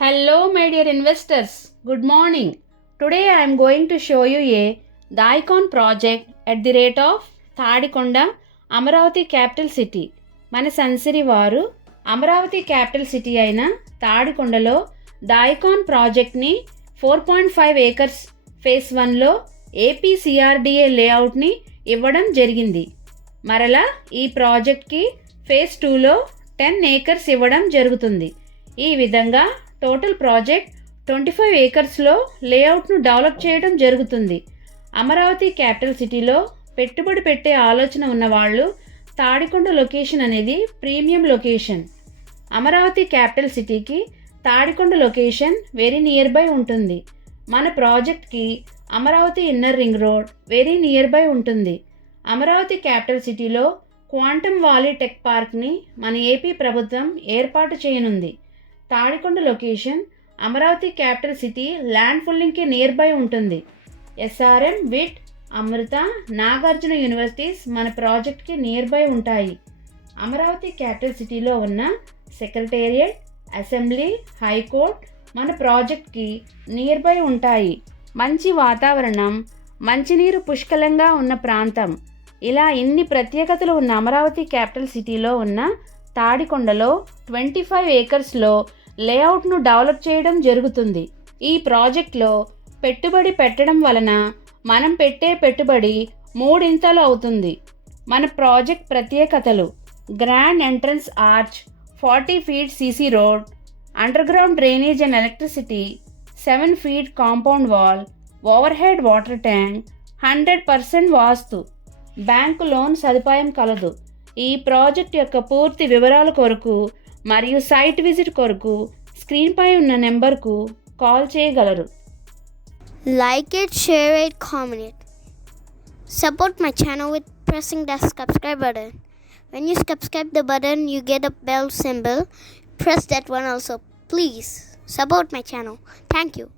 Hello, my dear investors. Good morning. Today I am going to show you the icon project at the rate of Thadikonda, Amaravati capital city. మన సంసిరి వారు Amaravati capital city అయిన తాడికొండలో the icon ప్రాజెక్ట్ని 4.5 acres face 1లో APCRDA లేఅవుట్ని ఇవ్వడం జరిగింది. మరలా ఈ ప్రాజెక్ట్కి face 2లో 10 ఏకర్స్ ఇవ్వడం జరుగుతుంది. ఈ విధంగా టోటల్ ప్రాజెక్ట్ 25 ఏకర్స్లో లేఅవుట్ను డెవలప్ చేయడం జరుగుతుంది. అమరావతి క్యాపిటల్ సిటీలో పెట్టుబడి పెట్టే ఆలోచన ఉన్నవాళ్ళు తాడికొండ లొకేషన్ అనేది ప్రీమియం లొకేషన్. అమరావతి క్యాపిటల్ సిటీకి Tadikonda location very nearby ఉంటుంది. మన ప్రాజెక్ట్కి Amaravati inner ring road very nearby ఉంటుంది. అమరావతి క్యాపిటల్ సిటీలో క్వాంటమ్ వాలీ టెక్ పార్క్ని మన ఏపీ ప్రభుత్వం ఏర్పాటు చేయనుంది. Tadikonda location Amaravati capital city land ఫుల్లింగ్కి నియర్ బై ఉంటుంది. SRM, VIT, Amrita, Nagarjuna universities మన ప్రాజెక్ట్కి నియర్ బై ఉంటాయి. అమరావతి క్యాపిటల్ సిటీలో ఉన్న సెక్రటేరియట్, అసెంబ్లీ, హైకోర్ట్ మన ప్రాజెక్ట్కి నియర్ బై ఉంటాయి. మంచి వాతావరణం, మంచినీరు పుష్కలంగా ఉన్న ప్రాంతం, ఇలా ఇన్ని ప్రత్యేకతలు ఉన్న అమరావతి క్యాపిటల్ సిటీలో ఉన్న తాడికొండలో 25 ఏకర్స్లో లేఅవుట్ను డెవలప్ చేయడం జరుగుతుంది. ఈ ప్రాజెక్ట్లో పెట్టుబడి పెట్టడం వలన మనం పెట్టే పెట్టుబడి 3 ఇంతలు అవుతుంది. మన ప్రాజెక్ట్ ప్రత్యేకతలు: grand entrance arch, 40 feet CC road, underground drainage and electricity, 7 feet compound wall, over head water tank, 100% vastu, bank loan సదుపాయం కలదు. ఈ ప్రాజెక్ట్ యొక్క పూర్తి వివరాల కొరకు మరియు సైట్ విజిట్ కొరకు స్క్రీన్పై ఉన్న నెంబర్కు కాల్ చేయగలరు. Like it, share it, comment it. Support my channel with pressing the subscribe button. When you subscribe the button, you get a bell symbol. Press that one also. Please support my channel. Thank you.